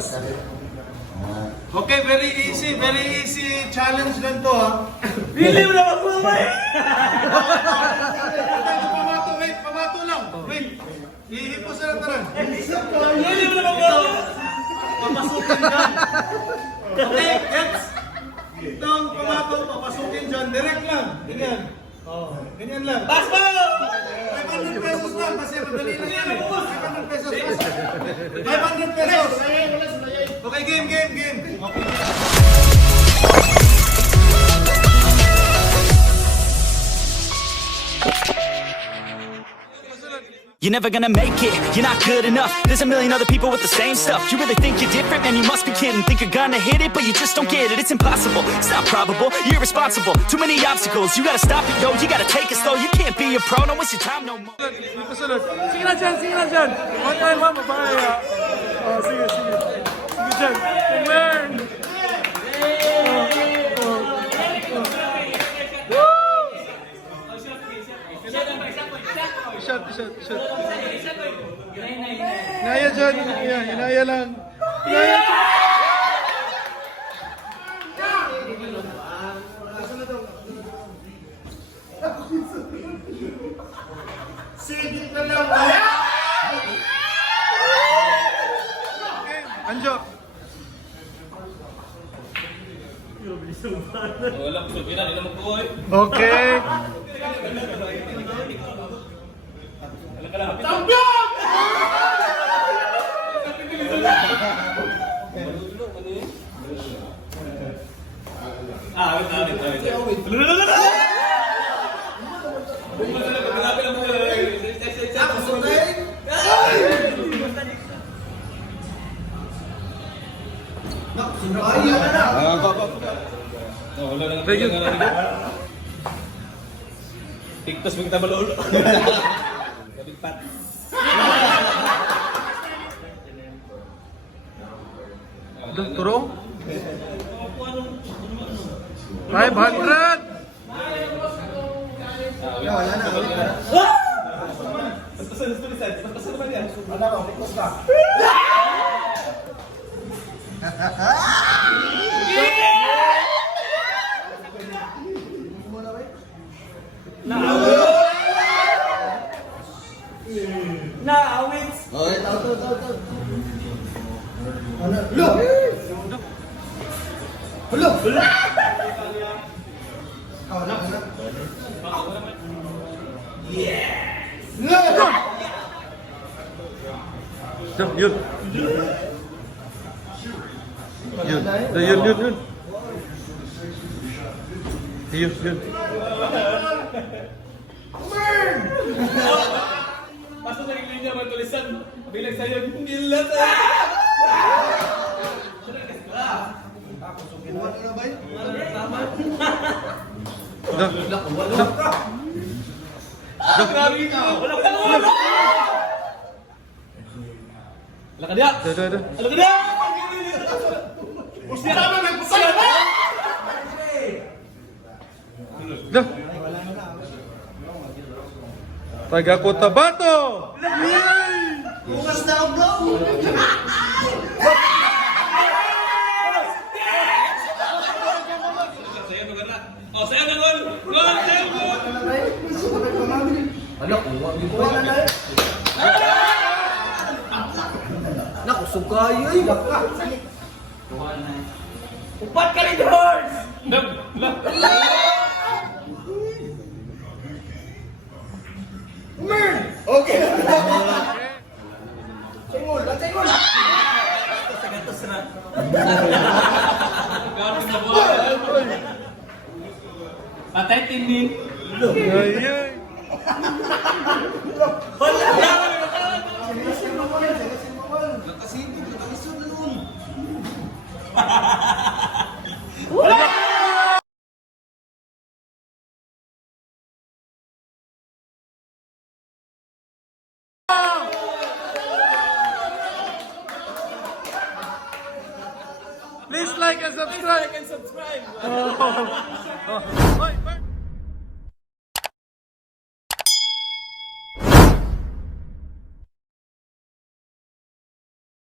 Okay, very easy challenge lang to ha. Really mo na magmamay! Pamato lang. Wait. Ihipos na lang taran. Really mo na magmamay! Papasukin dyan. Okay, gets? Itong pamato, papasukin dyan. Direct lang. Ganyan. Oh, ganyan lang. Pass mo! 500 pesos lang kasi madali lang yan. 500 pesos. 500 pesos. Okay, game. Okay. You're never gonna make it, you're not good enough. There's a million other people with the same stuff. You really think you're different? Man, you must be kidding. Think you're gonna hit it, but you just don't get it. It's impossible, it's not probable, you're irresponsible. Too many obstacles, you gotta stop it, yo. You gotta take it slow, you can't be a pro. Don't waste your time no more. Sige na dyan! Huwag tayo mamabaya. Oh, sige. Sige dyan. Learn! Shot. Hinaya dyan. Hinaya lang. Sigit na lang. Anjo. Okay. Very good. Tiktos mo kita balolo. Kabigpat. Turong? 500! Naawit! Yun. Pasok na yung linya matulisan. Bilang sa'yo, gilat Laka dia! Laka dia! Usia naman nagpusay! Dah. Taga Cotabato! Bukas na ang bro. Saya tu kena. Oh, saya ada gol! Gol! Saya gol! Naku, sugayo ay. Upat ka rin, George! Okay. Patay tinin. Ay. Please like and subscribe. Subscribe. Oh.